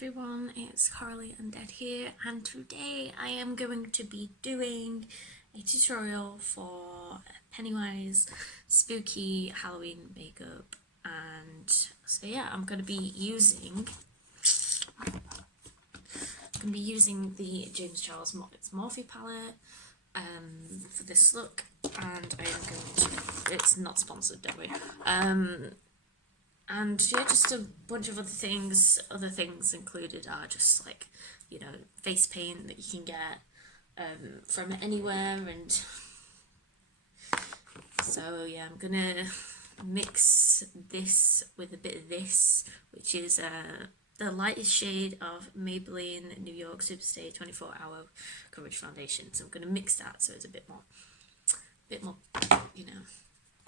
everyone, it's Carly Undead here, and today I am going to be doing a tutorial for Pennywise spooky Halloween makeup. And so yeah, I'm going to be using the James Charles Morphe palette for this look, and I am going to, it's not sponsored, don't worry. And yeah, just a bunch of other things. Other things included are just like, you know, face paint that you can get from anywhere. And so yeah, I'm gonna mix this with a bit of this, which is the lightest shade of Maybelline New York Superstay 24-hour coverage foundation. So I'm gonna mix that so it's a bit more, you know,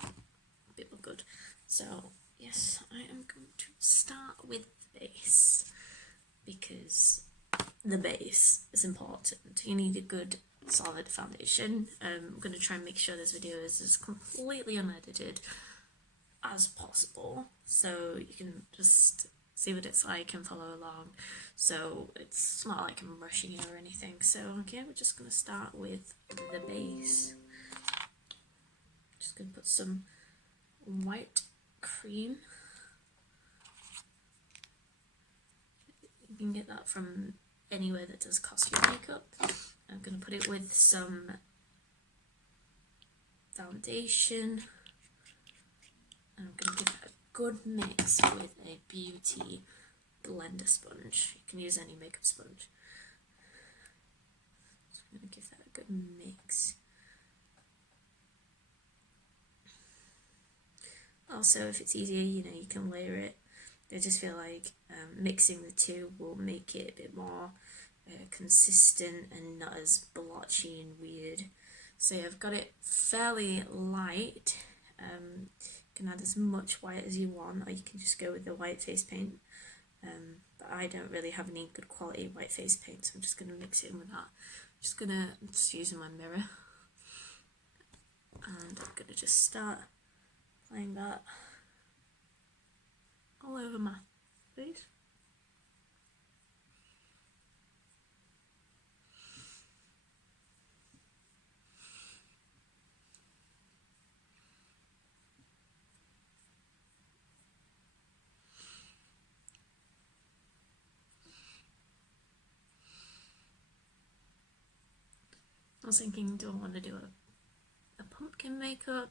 a bit more good. So yes, I am going to start with the base, because the base is important. You need a good solid foundation. I'm going to try and make sure this video is as completely unedited as possible, so you can just see what it's like and follow along. So it's not like I'm rushing it or anything. So okay, we're just going to start with the base. Just going to put some white cream. You can get that from anywhere that does costume makeup. I'm going to put it with some foundation. I'm going to give that a good mix with a beauty blender sponge. You can use any makeup sponge. So I'm going to give that a good mix. Also, if it's easier, you know, you can layer it. I just feel like mixing the two will make it a bit more consistent and not as blotchy and weird. So yeah, I've got it fairly light. You can add as much white as you want, or you can just go with the white face paint. But I don't really have any good quality white face paint, so I'm just going to mix it in with that. I'm just using my mirror. And I'm going to just start applying that all over my face. I was thinking, do I want to do a pumpkin makeup,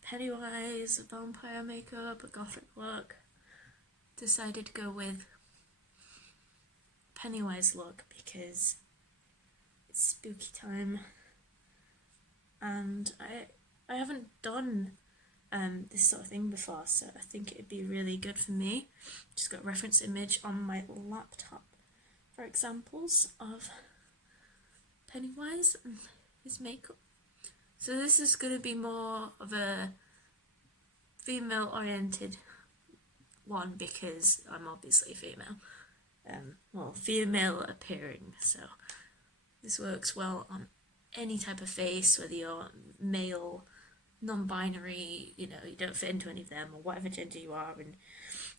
Pennywise, vampire makeup, a gothic look? Decided to go with Pennywise look because it's spooky time, and I haven't done this sort of thing before, so I think it'd be really good for me. Just got a reference image on my laptop for examples of Pennywise and his makeup. So this is going to be more of a female oriented one because I'm obviously female. Well, female appearing, so this works well on any type of face, whether you're male, non-binary, you know, you don't fit into any of them, or whatever gender you are, and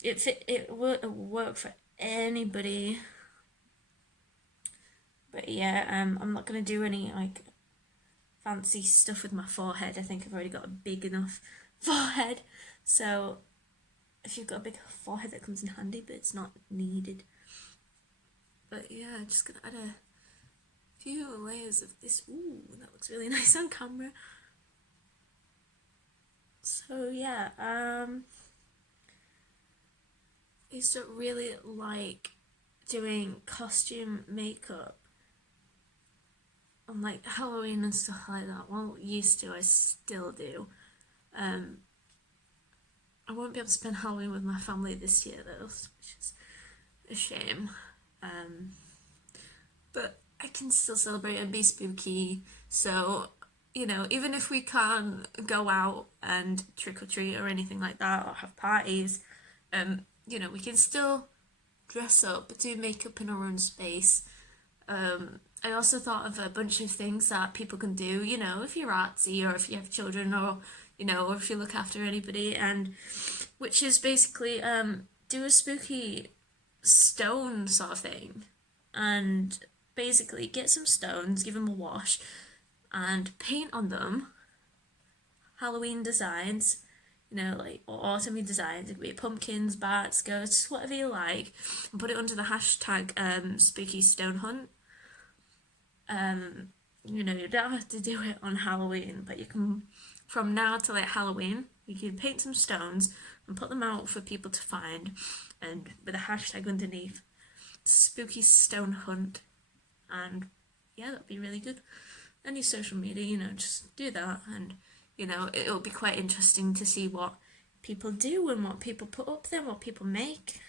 it will work for anybody. But yeah, I'm not gonna do any like fancy stuff with my forehead. I think I've already got a big enough forehead, so if you've got a big forehead, that comes in handy, but it's not needed. But yeah, I'm just gonna add a few layers of this. Ooh, that looks really nice on camera. So yeah, I used to really like doing costume makeup on like Halloween and stuff like that. Well, used to, I still do. I won't be able to spend Halloween with my family this year though, which is a shame. But I can still celebrate and be spooky. So, you know, even if we can't go out and trick or treat or anything like that, or have parties, you know, we can still dress up, do makeup in our own space. I also thought of a bunch of things that people can do, you know, if you're artsy or if you have children, or, you know, or if you look after anybody, and which is basically do a spooky stone sort of thing, and basically get some stones, give them a wash, and paint on them Halloween designs, you know, like, or autumny designs. It could be pumpkins, bats, ghosts, whatever you like, and put it under the hashtag spooky stone hunt. You know, you don't have to do it on Halloween, but you can, from now to like Halloween, you can paint some stones and put them out for people to find, and with a hashtag underneath, spooky stone hunt, and yeah, that'd be really good. Any social media, you know, just do that, and you know, it'll be quite interesting to see what people do and what people put up there, what people make.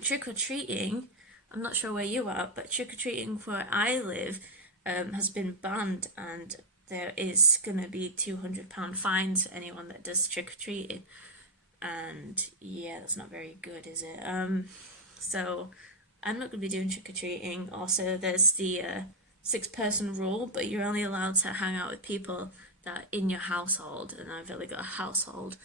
Trick-or-treating, I'm not sure where you are, but trick-or-treating where I live has been banned, and there is going to be £200 fines for anyone that does trick-or-treating. And yeah, that's not very good, is it? So I'm not going to be doing trick-or-treating. Also, there's the 6-person rule, but you're only allowed to hang out with people that are in your household, and I've only got a household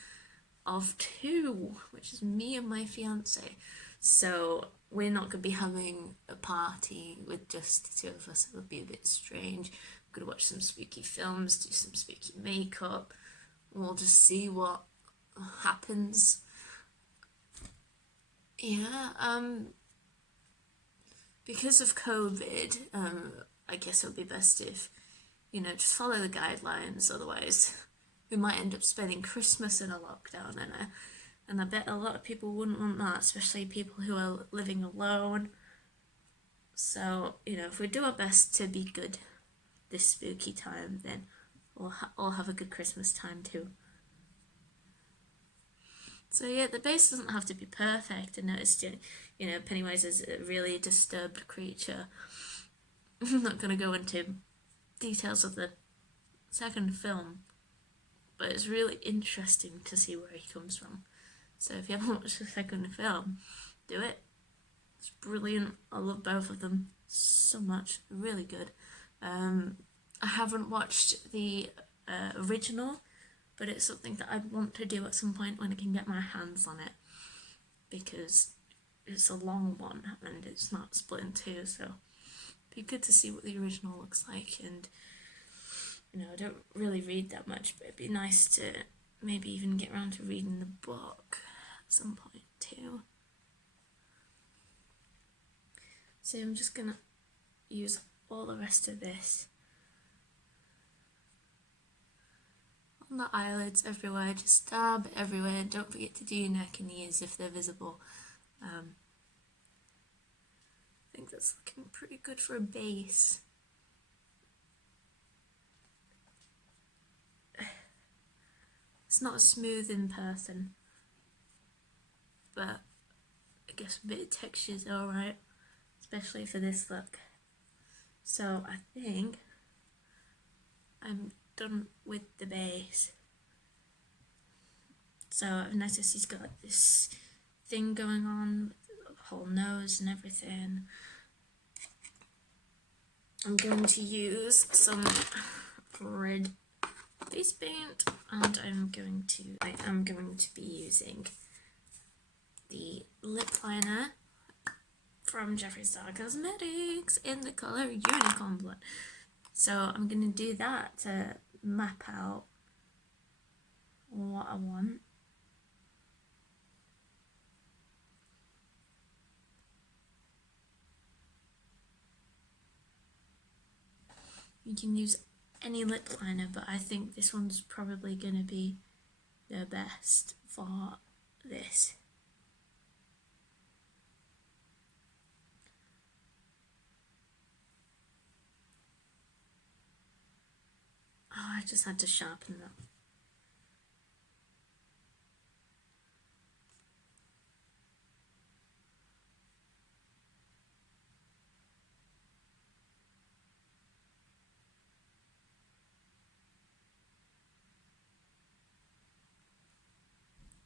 of 2, which is me and my fiance. So we're not going to be having a party with just the 2 of us. It would be a bit strange. We're going to watch some spooky films, do some spooky makeup. We'll just see what happens. Yeah, because of COVID, I guess it would be best if, you know, just follow the guidelines. Otherwise, we might end up spending Christmas in a lockdown, and I bet a lot of people wouldn't want that, especially people who are living alone. So, you know, if we do our best to be good this spooky time, then we'll all have a good Christmas time too. So yeah, the base doesn't have to be perfect. I noticed, you know, Pennywise is a really disturbed creature. I'm not going to go into details of the second film, but it's really interesting to see where he comes from. So if you haven't watched the second film, do it. It's brilliant. I love both of them so much. Really good. I haven't watched the original, but it's something that I'd want to do at some point when I can get my hands on it, because it's a long one and it's not split in 2, so it'd be good to see what the original looks like. And you know, I don't really read that much, but it'd be nice to maybe even get around to reading the book at some point too. So I'm just gonna use all the rest of this on the eyelids everywhere. Just dab everywhere. Don't forget to do your neck and ears if they're visible. I think that's looking pretty good for a base. It's not as smooth in person, but I guess a bit of texture is alright, especially for this look. So I think I'm done with the base. So I've noticed he's got like this thing going on with the whole nose and everything. I'm going to use some red face paint, and I am going to be using the lip liner from Jeffree Star Cosmetics in the colour Unicorn Blood. So I'm going to do that to map out what I want. You can use any lip liner, but I think this one's probably going to be the best for this. Oh, I just had to sharpen that.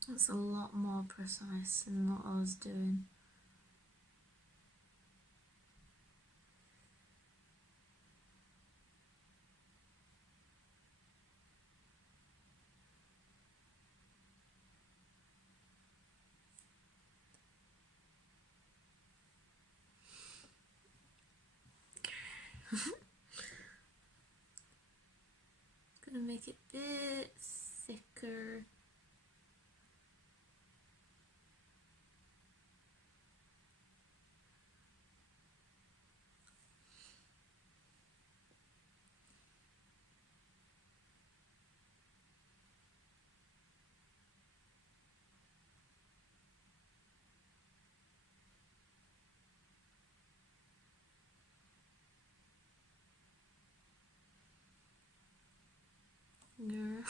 That's a lot more precise than what I was doing. Gonna make it a bit thicker. Girl.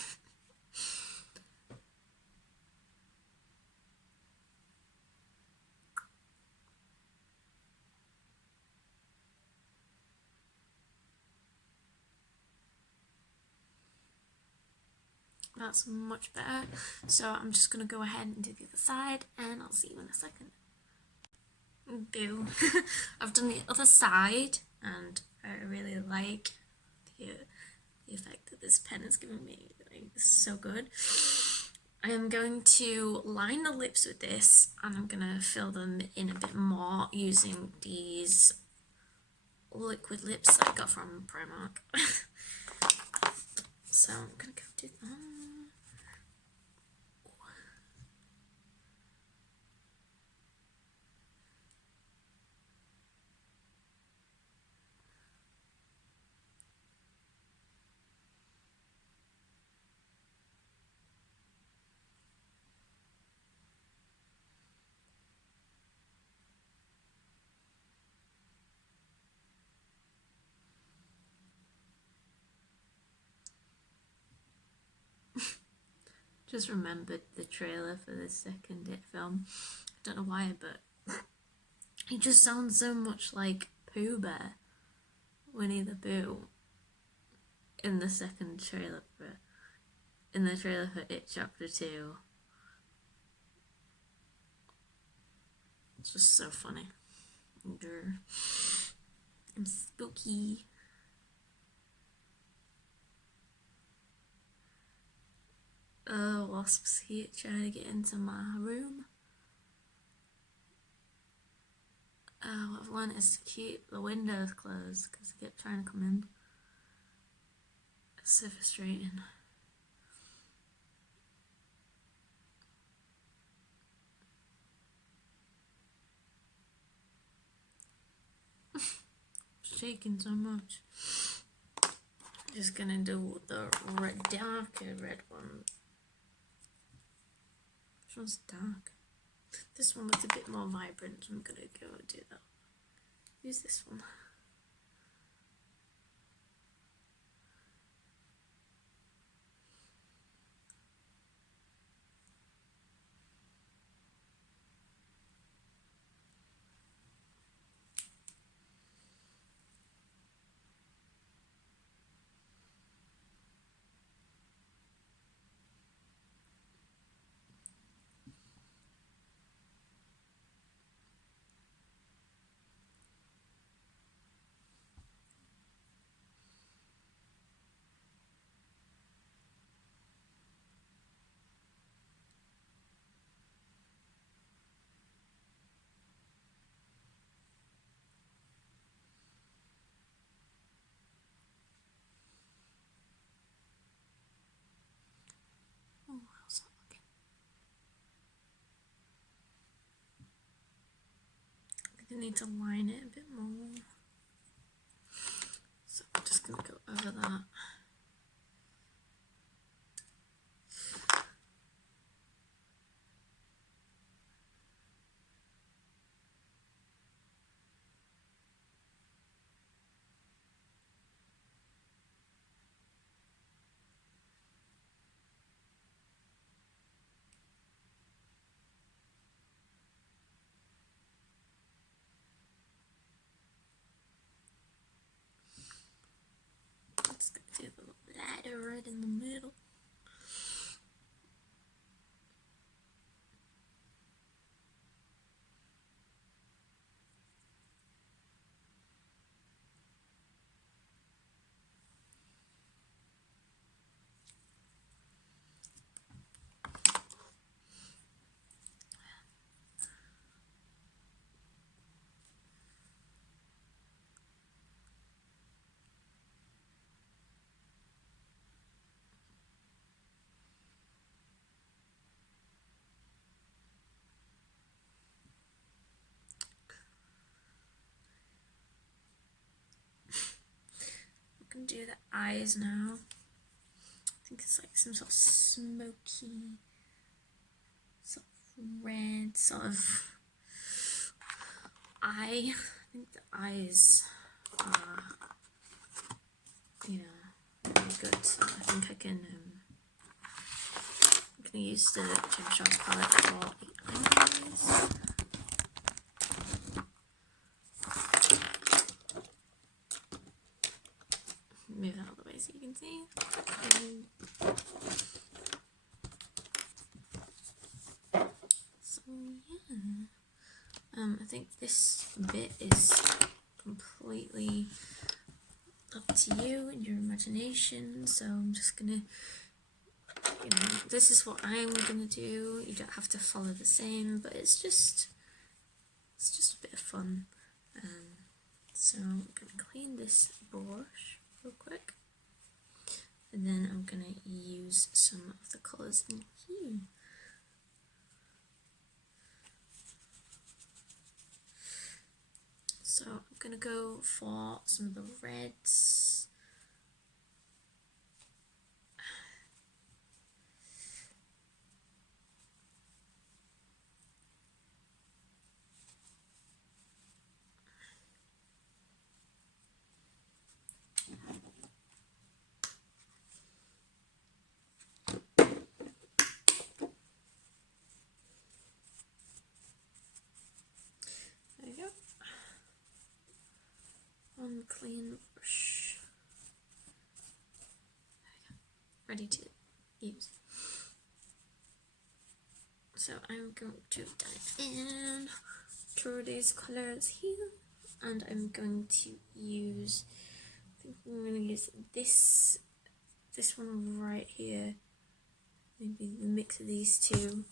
That's much better. So I'm just gonna go ahead and do the other side, and I'll see you in a second. Boo. I've done the other side, and I really like the effect that this pen is giving me. Like, it's so good. I am going to line the lips with this, and I'm gonna fill them in a bit more using these liquid lips that I got from Primark. So I'm gonna go do that. Just remembered the trailer for the second It film. I don't know why, but he just sounds so much like Pooh Bear, Winnie the Pooh, in the second trailer for It Chapter 2. It's just so funny. I'm spooky. Wasps here trying to get into my room. What I've learned is to keep the windows closed because they kept trying to come in. It's so frustrating. Shaking so much. Just gonna do the darker red one. Which one's dark? This one looks a bit more vibrant, so I'm gonna go and do that. Use this one. Oh, how's that looking? I need to line it a bit more. So I'm just gonna go over that. Just gonna do a little lighter red in the middle. gonna do the eyes now. I think it's like some sort of smoky, sort of red, sort of eye. I think the eyes are, you know, really good. So I think I can. I'm gonna use the Jeffree palette for the eyes. Move that out of the way so you can see. So yeah, I think this bit is completely up to you and your imagination. So I'm just gonna, you know, this is what I'm gonna do. You don't have to follow the same, but it's just a bit of fun. So I'm gonna clean this brush real quick, and then I'm gonna use some of the colours in here. So I'm gonna go for some of the reds. There you go. One clean brush. Ready to use. So I'm going to dive in through these colours here, and I'm going to use, I think I'm going to use this one right here, maybe the mix of these two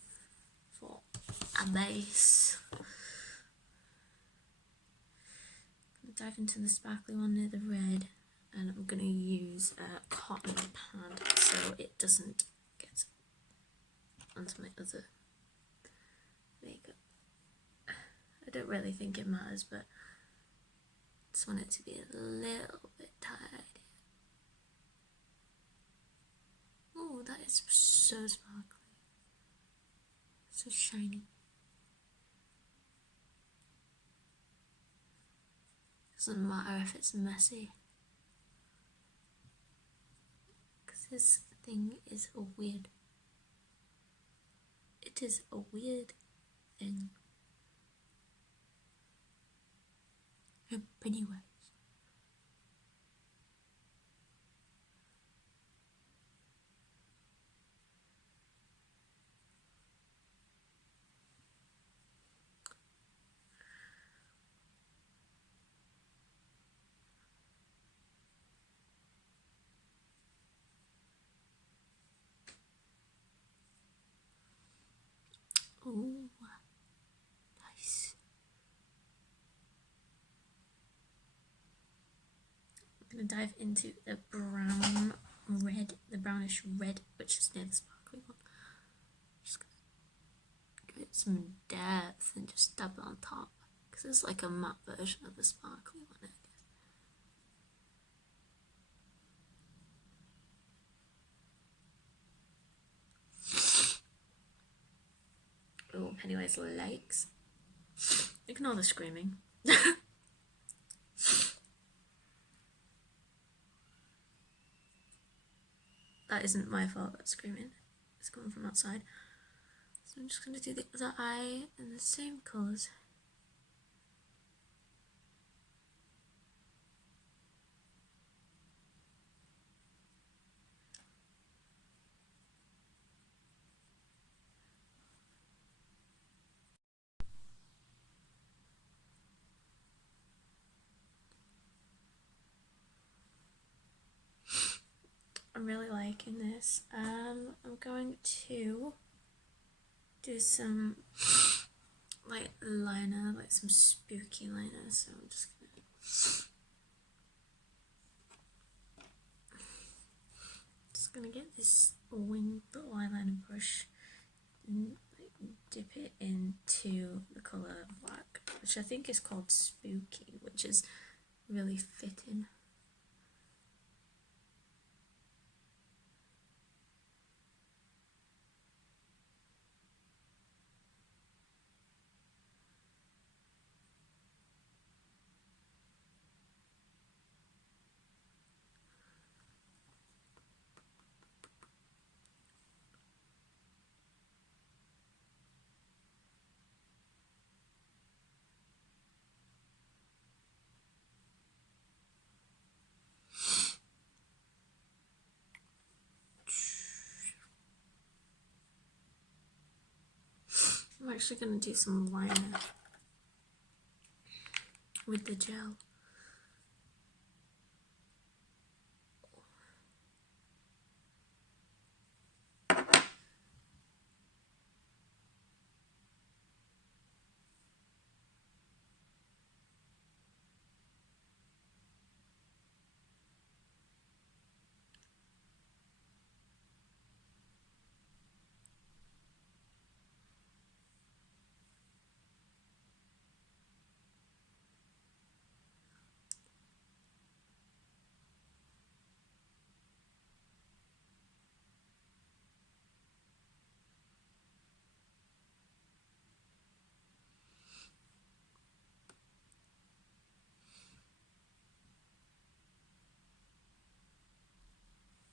for a base. I'm going to dive into the sparkly one near the red, and I'm going to use a cotton pad so it doesn't get onto my other makeup. I don't really think it matters, but I just want it to be a little bit tidy. Oh, that is so sparkly, so shiny. Doesn't matter if it's messy, because this thing is a weird. It is a weird thing. PENNYWISE. Oh, nice. I'm going to dive into the brown red, the brownish red, which is near the sparkly one. Just going to give it some depth and just dab it on top, because it's like a matte version of the sparkly one, I guess. Oh, PENNYWISE likes. Ignore the screaming. That isn't my fault, that's screaming. It's coming from outside. So I'm just going to do the other eye in the same colours. I'm really liking this. I'm going to do some like liner, like some spooky liner. So I'm just gonna get this wing little eyeliner brush and like dip it into the colour black, which I think is called Spooky, which is really fitting. I'm actually going to do some liner with the gel.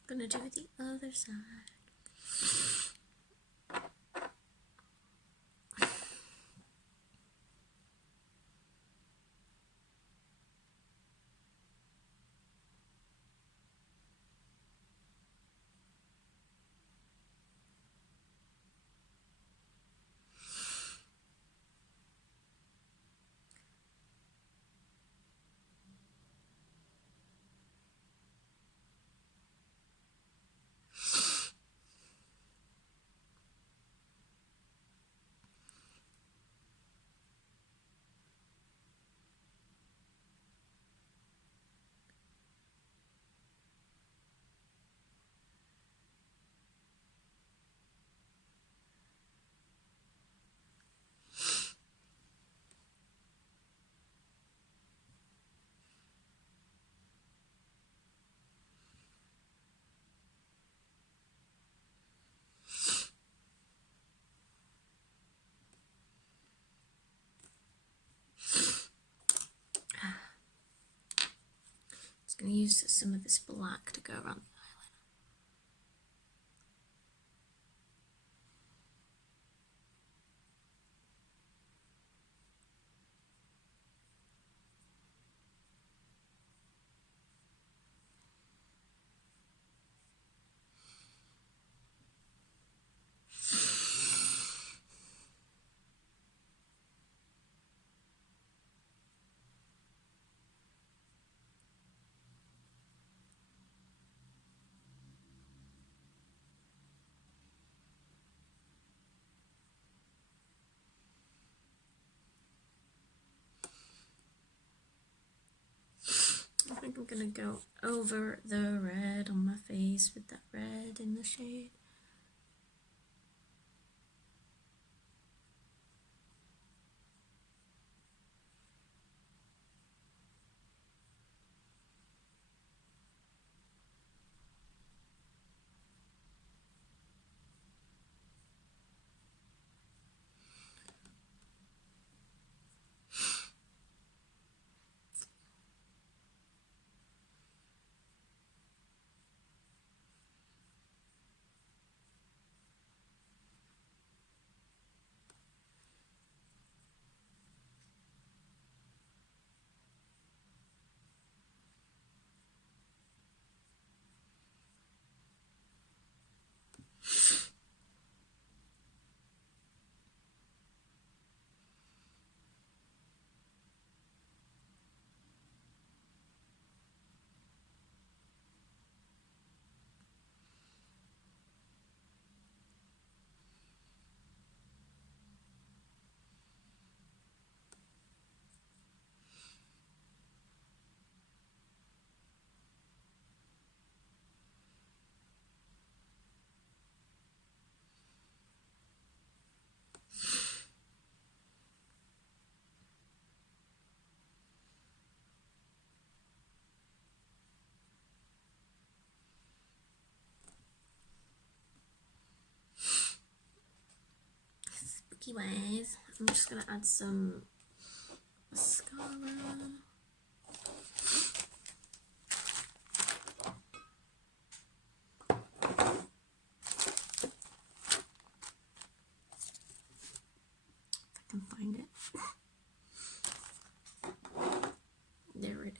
Gonna do the other side. Just gonna use some of this black to go around the eyeliner. I think I'm gonna go over the red on my face with that red in the shade. Wise, I'm just gonna add some mascara. If I can find it. There it is.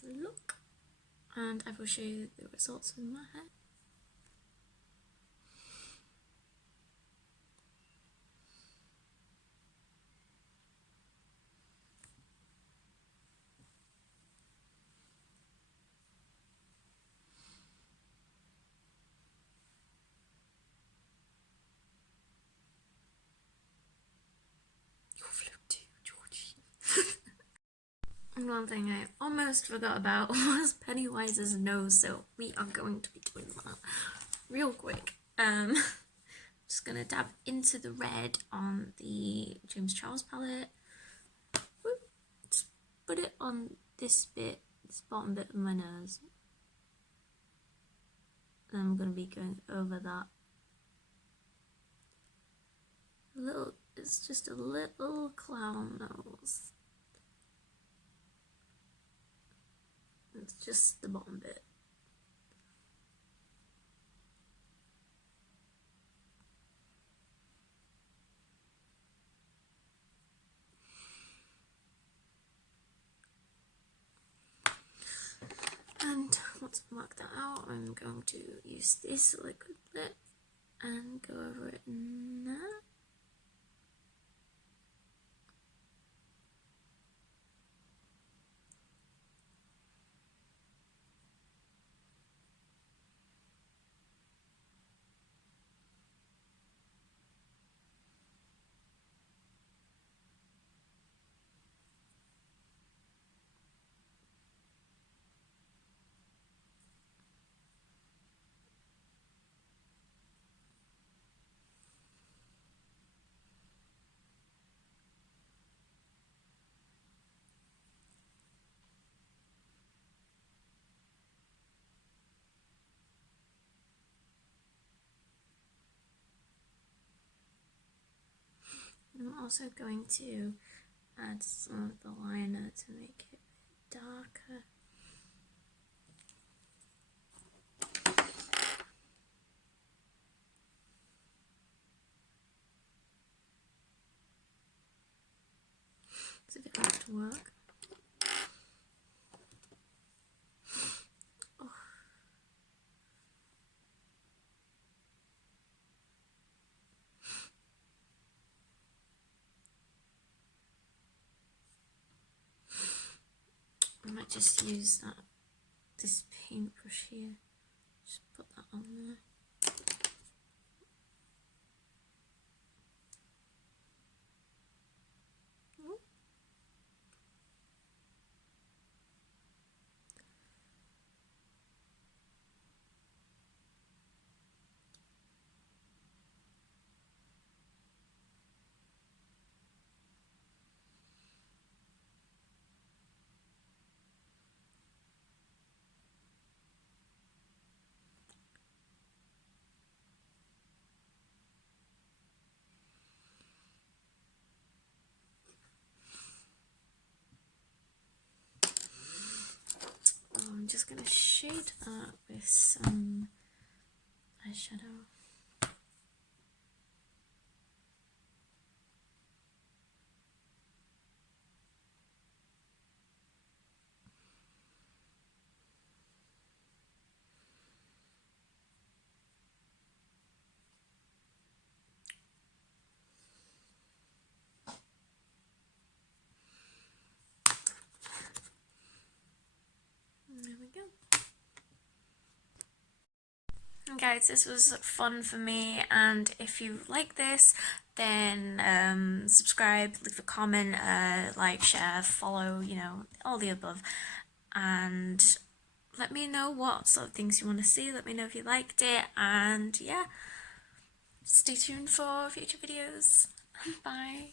Pennywise look, and I will show you the results with my hair. And one thing I almost forgot about was Pennywise's nose, so we are going to be doing that real quick. Just gonna dab into the red on the James Charles palette. Whoop. Just put it on this bit, this bottom bit of my nose. Then I'm gonna be going over that. It's just a little clown nose. It's just the bottom bit. And once I mark that out, I'm going to use this liquid lip and go over it in there. I'm also going to add some of the liner to make it a bit darker. It's a bit hard to work. I might just use this paintbrush here. Just put that on there. I'm just going to shade that with some eyeshadow. There we go. Guys, this was fun for me, and if you like this, then subscribe, leave a comment, like, share, follow, you know, all the above, and let me know what sort of things you want to see. Let me know if you liked it, and yeah, stay tuned for future videos. Bye.